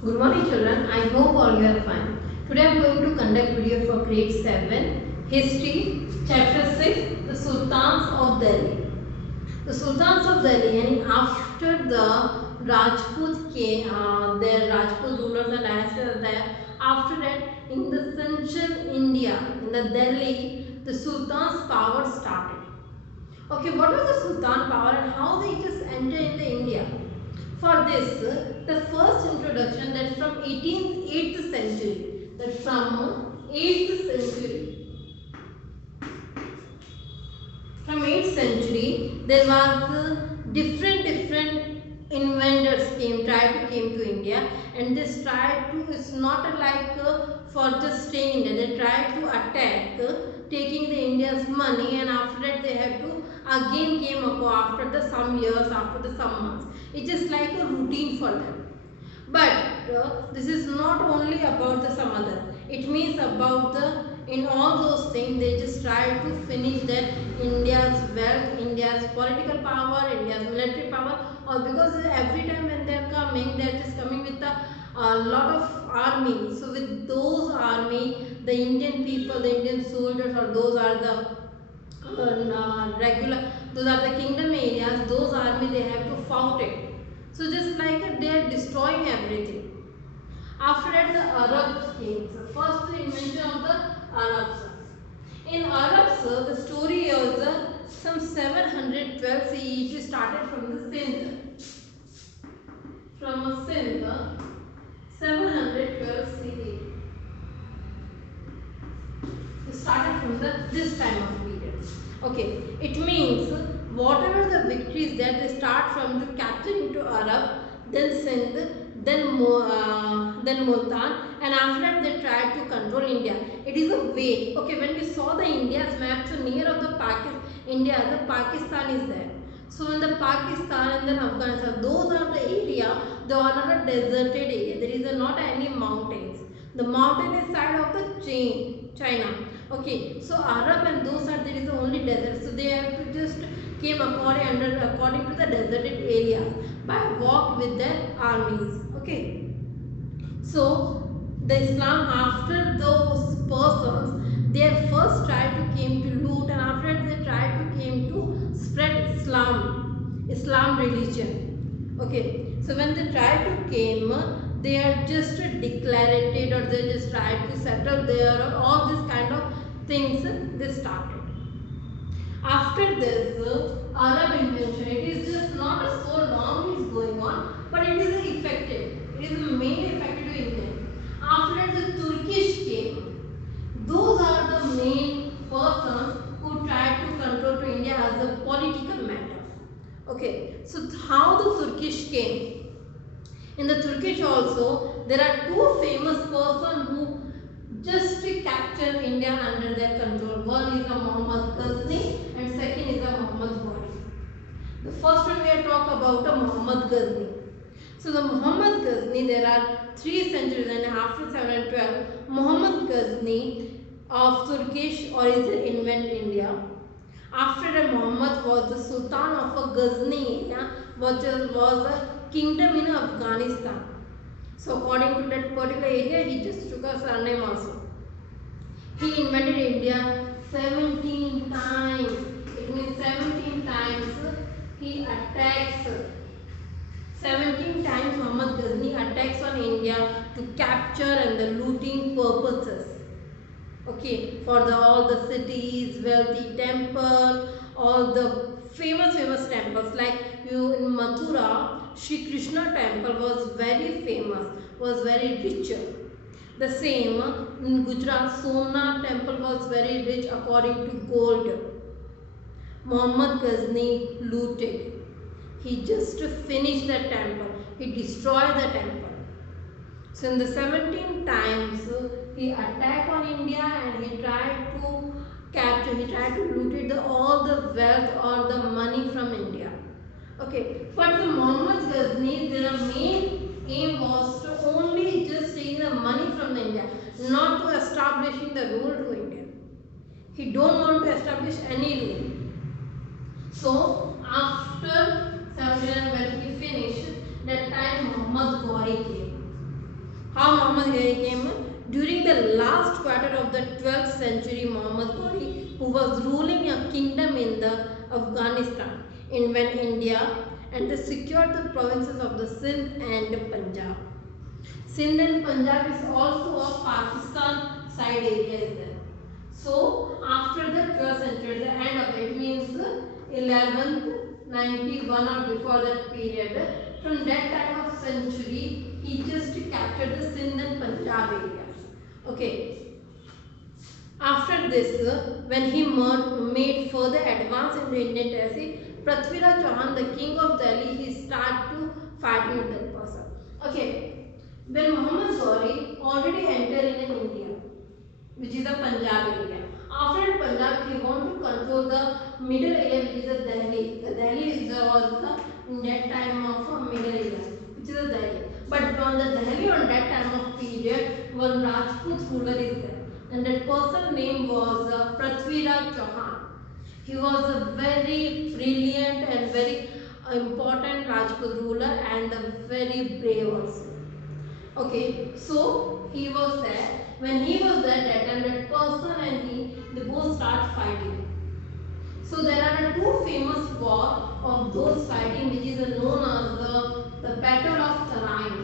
Good morning children, I hope all you are fine. Today I am going to conduct video for grade 7 History chapter 6 The Sultans of Delhi. The Sultans of Delhi, and after the Rajput came, their Rajput rulers and dynasties were there. After that, in the central India, in the Delhi, the Sultan's power started. Okay, what was the Sultan power and how they just entered into India? For this, the first introduction, that from 8th century, that from 8th century, from 8th century, there was different inventors came to India, and this tried to, it's not like for just staying in India, they tried to attack, taking the India's money, and after that they had to again came up after the some years, after the some months. It's just like a routine for them. But this is not only about the some other. It means about the, in all those things they just try to finish that India's wealth, India's political power, India's military power, or because every time when they are coming, they are just coming with a lot of army. So with those army, the Indian people, the Indian soldiers, or those are the regular, those are the kingdom areas, those army they have to fight it. So just like they are destroying everything. After that the Arabs came. So first the invention of the Arabs. In Arabs, the story is some 712 CE. It started from the Sindh. From a Sindh, 712 CE. It started from this time of period. Okay, it means whatever the victories that they start from the capturing to Arab, then Sindh, then Multan, and after that they tried to control India. It is a way. Okay, when we saw the India's map, so near of the India, the Pakistan is there. So in the Pakistan and then Afghanistan, those are the area, they are not a deserted area. There is not any mountains. The mountainous side of the China. Okay, so Arab and those are, there is only desert. So they have to just came according to the deserted areas by walk with their armies. Okay, so the Islam, after those persons, they first tried to came to loot, and after that they tried to came to spread Islam religion. Okay, so when they tried to came, they are just declared or they just tried to settle there, or all this kind of things they started. After this Arab invention, it is just not so long it's going on, but it is effective. It is the main effective invention. After that the Turkish came. Those are the main persons who tried to control to India as a political matter. Okay, so how the Turkish came? In the Turkish also, there are two famous persons who just capture India under their control. One is a Muhammad Ghazni and second is a Muhammad Ghori. The first one we are talk about a Muhammad Ghazni. So the Muhammad Ghazni, there are 3 centuries, and after 712, Muhammad Ghazni of Turkish origin invent India. After that, Muhammad was the Sultan of a Ghazni area, which was a kingdom in Afghanistan. So according to that particular area, he just took a surname also. He invaded India 17 times. It means 17 times he attacks. 17 times Muhammad Ghazni attacks on India to capture and the looting purposes. Okay, for all the cities, wealthy temple, all the famous temples, like you in Mathura, Shri Krishna temple was very famous, was very richer. The same in Gujarat, Somnath temple was very rich according to gold. Muhammad Ghazni looted. He just finished the temple. He destroyed the temple. So in the 17 times he attacked on India and he tried to capture, he tried to loot all the wealth or the money from India. Okay, but the Muhammad Ghazni, their main aim was to only just take the money from India, not to establishing the rule to India. He don't want to establish any rule. So after 7 when he finished, that time Muhammad Ghori came. Muhammad Ghori came during the last quarter of the 12th century. Muhammad Ghori, who was ruling a kingdom in the Afghanistan, invaded India and they secured the provinces of the Sindh and Punjab. Sindh and Punjab is also a Pakistan side area is there. So after the 12th century, the end of it means 1191 or before that period, from that time of century, he just captured the Sindh and Punjab areas. Okay. After this, when he made further advance in the Indian territory, Prithviraj Chauhan, the king of Delhi, he started to fight with that person. Okay, when Muhammad Ghori already entered in India, which is the Punjab area. After Punjab, he want to control the middle area, which is the Delhi. The Delhi was in that time of middle area, which is the Delhi. But on the Delhi on that time of period, one Rajput ruler is there, and that person name was Prithviraj Chauhan. He was a very brilliant and very important Rajput ruler and a very brave also. Okay, so he was there. When he was there, that time that person and he, they both start fighting. So there are two famous war of those fighting, which is known as the Battle of Tarain.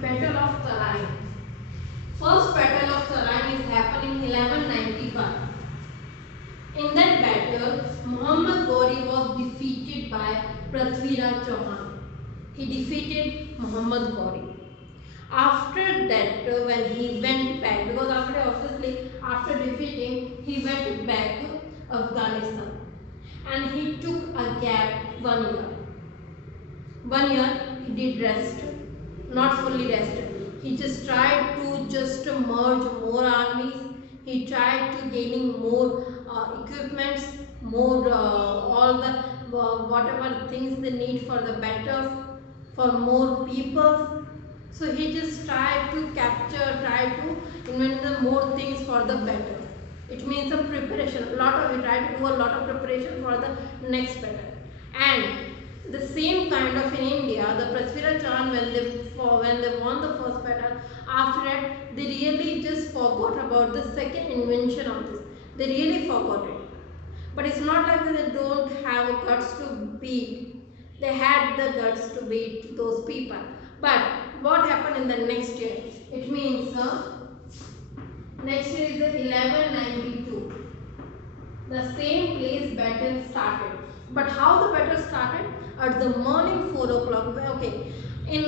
Battle of Tarain. First Battle of Tarain is happening in 1191. In that battle, Muhammad Ghori was defeated by Prithviraj Chauhan. He defeated Muhammad Ghori. After that, when he went back, because after defeating, he went back to Afghanistan, and he took a gap 1 year. 1 year he did rest, not fully rested. He just tried to merge more armies. He tried to gaining more equipments, more all the whatever things they need for the battles, for more people. So he just tried to invent the more things for the battle. It means a preparation. He tried to do a lot of preparation for the next battle. And the same kind of in India, the Prithviraj Chauhan, when they won the first battle, after that they really just forgot about the second invention of this. They really forgot it. But it's not like that they don't have guts to beat. They had the guts to beat those people. But what happened in the next year? It means next year is the 1192. The same place battle started. But how the battle started? At the morning 4 o'clock. Okay, in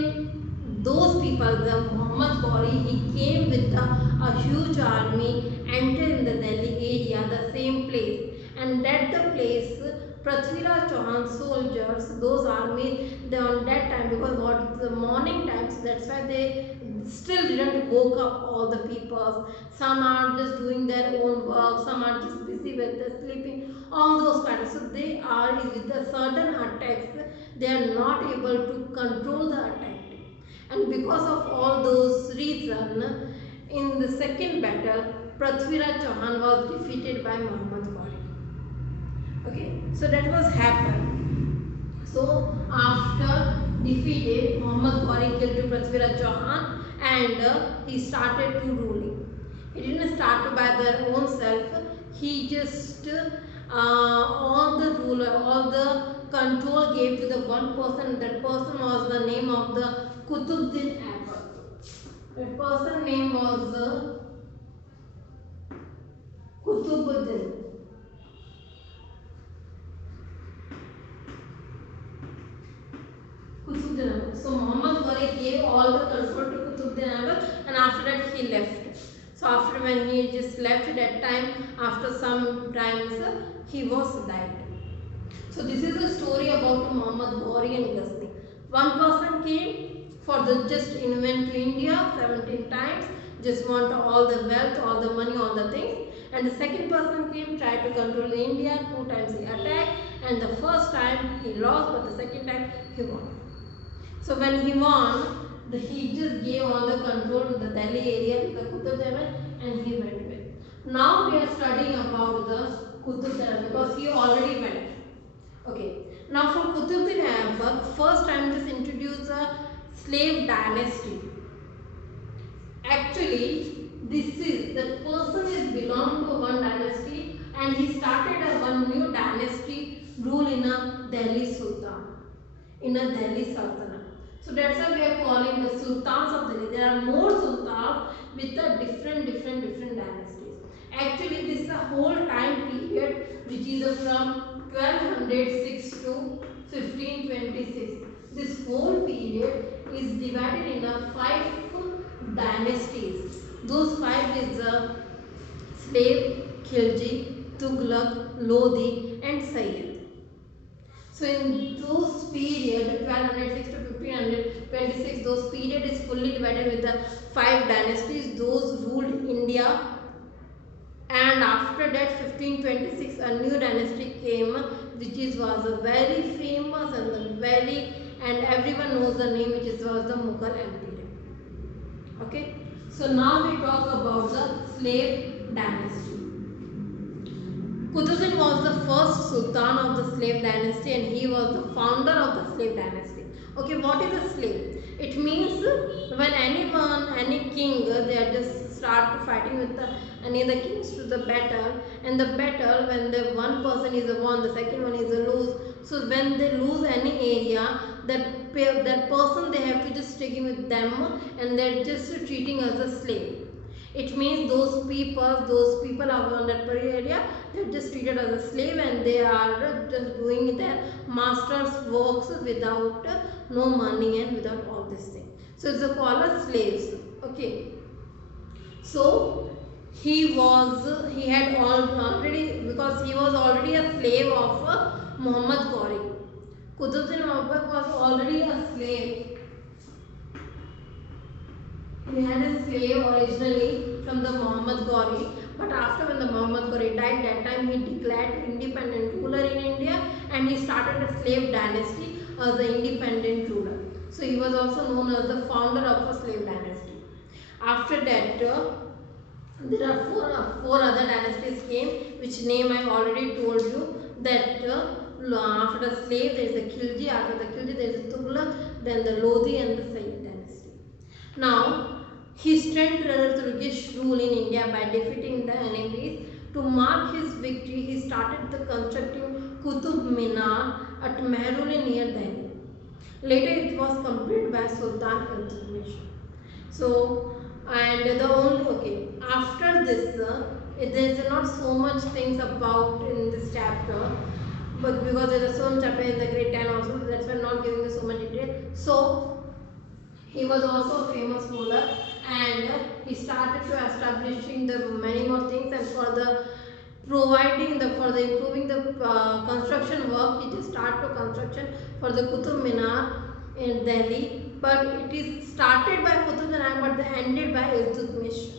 those people, the Muhammad Ghori, he came with a huge army, entered in the Delhi area, the same place, and at the place, Prithviraj Chauhan soldiers, those armies, they on that time, because what the morning times, that's why they still didn't woke up all the people. Some are just doing their own work, some are just busy with the sleeping, all those kinds. So they are with the sudden attacks, they are not able to control the attack. And because of all those reasons, in the second battle, Prithviraj Chauhan was defeated by Muhammad Ghori. Okay, so that was happened. So after defeated, Muhammad Ghori killed to Prithviraj Chauhan, and he started to ruling. He didn't start by their own self. He just all the control gave to the one person. That person was the name of the Qutbuddin Aibak. That person name was Qutbuddin. So Muhammad Ghori gave all the control to Qutbuddin Aibak, and after that he left. So after when he just left that time, after some times he was died. So this is a story about Muhammad Ghori and Ghazni. One person came for the just invent India 17 times, just want all the wealth, all the money, all the things. And the second person came, tried to control India, 2 times he attacked, and the first time he lost, but the second time he won. So when he won, he just gave all the control to the Delhi area to the Qutbuddin, and he went with. Now we are studying about the Qutbuddin because he already went. Okay. Now for Qutbuddin Aibak, first I'm just introduce a slave dynasty. Actually, this is the person is belong to one dynasty and he started a one new dynasty rule in a Delhi Sultan, in a Delhi Sultanate. So that's why we are calling the Sultans of Delhi. There are more Sultans with the different dynasties. Actually, this is a whole time period which is from 1206 to 1526. This whole period is divided in a five dynasties. Those five is the slave, Khilji, Tughlaq, Lodi and Sayyid. So in those period 1206 to 1526, those period is fully divided with the five dynasties. Those ruled India, and after that 1526 a new dynasty came which was a very famous and everyone knows the name, which was the Mughal Empire. Okay, so now we talk about the slave dynasty. Qutbuddin was the first sultan of the slave dynasty and he was the founder of the slave dynasty. Okay, what is a slave? It means when any king, they are just start fighting with any of the kings to the battle, and the battle when the one person is a won, the second one is a lose. So when they lose any area, that person they have to just sticking with them and they're just treating as a slave. It means those people are on that area, they're just treated as a slave and they are just doing their master's works without no money and without all this thing. So it's called as slaves. Okay. So he had already, because he was already a slave of Muhammad Ghori. Qutbuddin Aibak was already a slave. He had a slave originally from the Muhammad Ghori, but after when the Muhammad Ghori died, that time he declared independent ruler in India and he started a slave dynasty as the independent ruler. So he was also known as the founder of a slave dynasty. After that, there are four other dynasties came, which name I have already told you. That after the slave there is the Khilji, after the Khilji there is the Tughlaq, then the Lodi and the Sayyid dynasty. Now, he strengthened Turkish rule in India by defeating the enemies. To mark his victory, he started the constructing Qutub Minar at Mehrul near Delhi. Later, it was completed by Sultan Iltutmish. So, and the only after this, there is not so much things about in this chapter, but because there is so much chapter in the Great Ten also, that's why I'm not giving you so much detail. So, he was also a famous ruler and he started to establishing the many more things, and for the improving the construction work, he just started construction for the Qutub Minar in Delhi, but it is started by Qutb Minar but they ended by Iltutmish.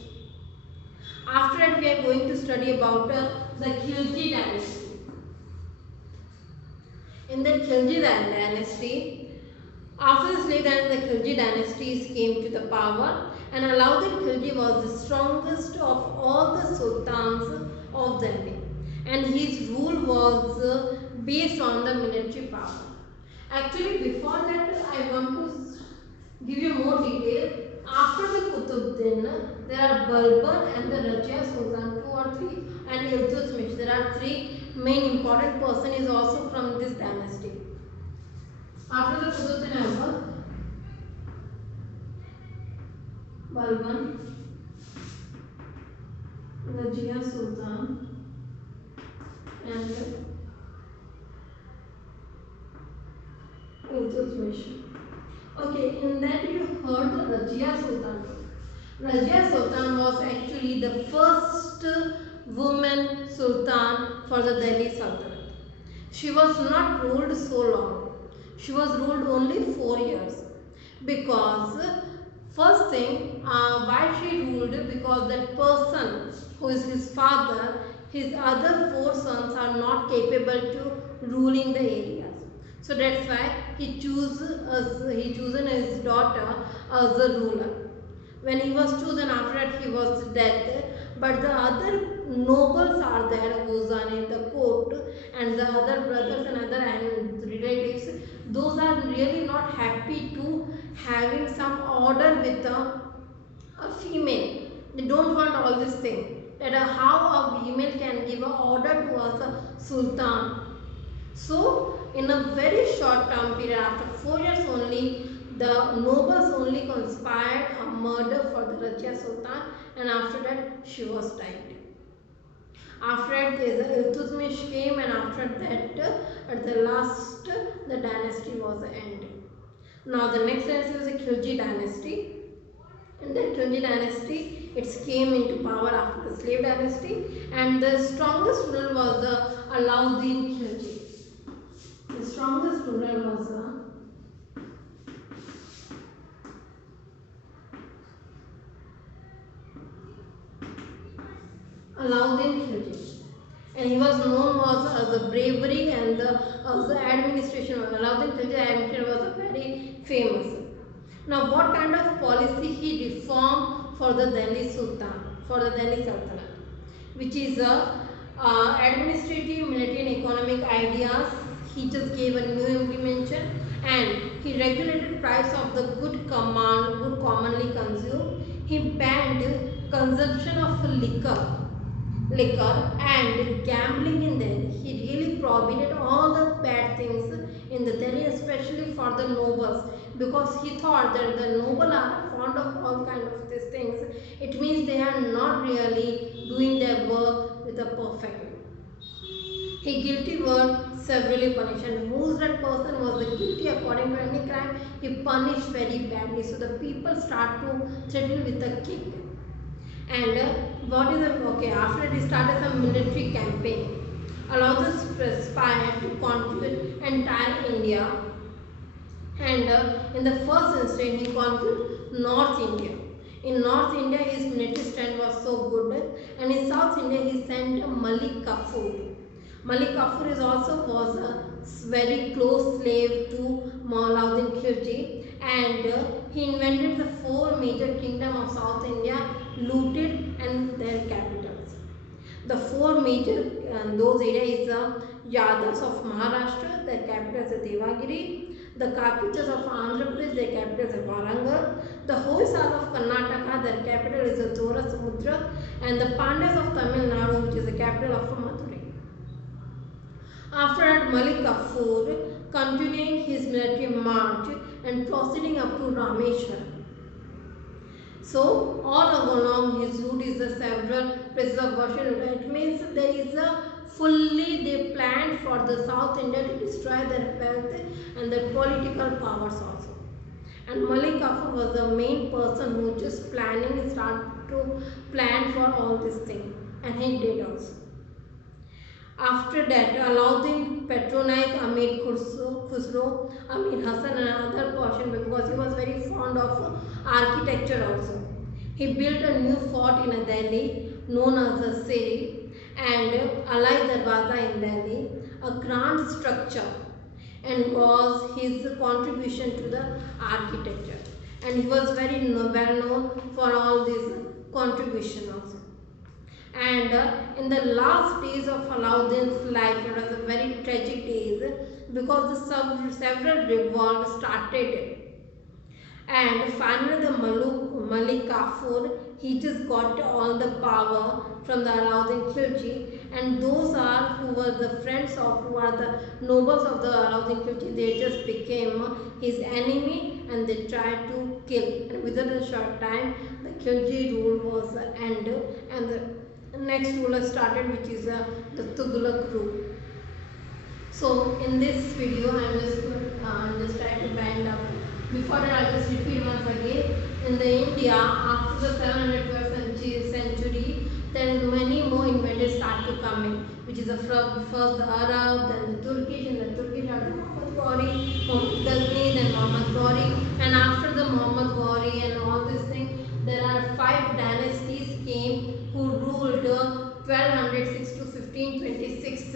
After that we are going to study about the Khilji dynasty. In the Khilji dynasty, after the slave dynasty, the Khilji dynasties came to the power, and Alauddin Khilji was the strongest of all the sultans of Delhi, and his rule was based on the military power. Actually, before that, I want to give you more detail. After the Qutbuddin, there are Balban and the Rajia Sultan, 2 or 3, and Iltutmish. There are 3 main important person is also from this dynasty. After the Qutbuddin Aibak, Balban, Rajia Sultan and Iltutmish. Okay, in that you heard the Rajia Sultan. Rajia Sultan was actually the first woman sultan for the Delhi Sultanate. She was not ruled so long. She was ruled only 4 years. Because first thing, why she ruled? Because that person who is his father, his other 4 sons are not capable to ruling the areas. So that's why he chosen his daughter as the ruler. When he was chosen, after that he was dead. But the other nobles are there who are in the court, and the other brothers and other relatives not happy to having some order with a female. They don't want all this thing. That how a female can give an order to us a sultan. So in a very short term period, after 4 years only, the nobles only conspired a murder for the Razia Sultan, and after that she was died. After that Iltutmish came, and after that at the last the dynasty was ended. Now the next dynasty was the Khilji dynasty. In the Khilji dynasty, it came into power after the slave dynasty, and the strongest ruler was the Alauddin Khilji. The strongest ruler was Alauddin Khilji, and he was known as the bravery and the administration. Alauddin Khilji administration was very famous. Now, what kind of policy he reformed for the Delhi Sultan, for the Delhi Sultanate, which is administrative, military, and economic ideas. He just gave a new implementation, and he regulated price of the good commonly consumed. He banned consumption of liquor and gambling in Delhi. He really prohibited all the bad things in the Delhi, especially for the nobles, because he thought that the noble are fond of all kind of these things. It means they are not really doing their work with a perfect way. He guilty were severely punished, and who's that person was the guilty according to any crime, he punished very badly. So the people start to threaten with a kick. And what is the okay? After it started some military campaign, allowed the spy to conquer entire India. And in the first instance, he conquered North India. In North India, his military strength was so good, and in South India, he sent Malik Kafur. Malik Kafur is also was a very close slave to Alauddin Khilji, and he invented the 4 major kingdoms of South India, looted and their capitals. The 4 major those areas is the Yadavs of Maharashtra, their capital is Devagiri. The Kakutias of Andhra Pradesh, their capital is Warangal. The Hoysala of Karnataka, their capital is Samudra, and the Pandyas of Tamil Nadu, which is the capital of Madurai. After that, Malik Kafur continuing his military march and proceeding up to Rameshwar. So all along his route is the several places of worship. It means there is a fully they planned for the South India to destroy their wealth and their political powers also. And Malik Kafur was the main person who just started to plan for all this thing, and he did also. After that, Alauddin patronized Amir Khusro, Amir Hassan and another Persian because he was very fond of architecture also. He built a new fort in Delhi known as the Siri and Alai Darwaza in Delhi, a grand structure, and was his contribution to the architecture. And he was very well known for all this contribution also. And in the last days of Alauddin's life, it was a very tragic days because the several revolts started. And finally the Malik Kafur, he just got all the power from the Alauddin Khilji, and those who were the friends of, who are the nobles of the Alauddin Khilji, they just became his enemy and they tried to kill. And within a short time, the Khilji rule was ended, and the next ruler started, which is the Tughlaq rule. So in this video, I'm just trying to wind up. Before that, I'll just repeat once again. In the India, after the 712th century, then many more invaders start to come in, which is first the Arab, then the Turkish, and the Turkish are the Muhammad Ghori, Muhammad Ghazni, then Muhammad Ghori, and after the Muhammad Ghori and all these things, there are 5 dynasties came who ruled 1206 to 1526,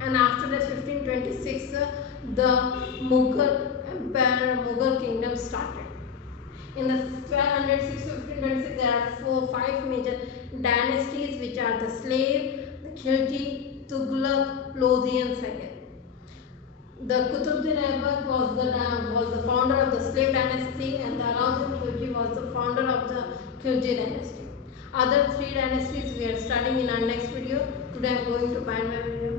and after that 1526, the Mughal kingdom started. In the 1206 to 1526, there are 5 major dynasties, which are the Slave, the Khilji, Tughlaq, Lodhi, and Sayyid. The Qutbuddin Aibak was the founder of the slave dynasty, and the Alauddin Khilji was the founder of the Khilji dynasty. Other three dynasties we are studying in our next video. Today I am going to bind my video.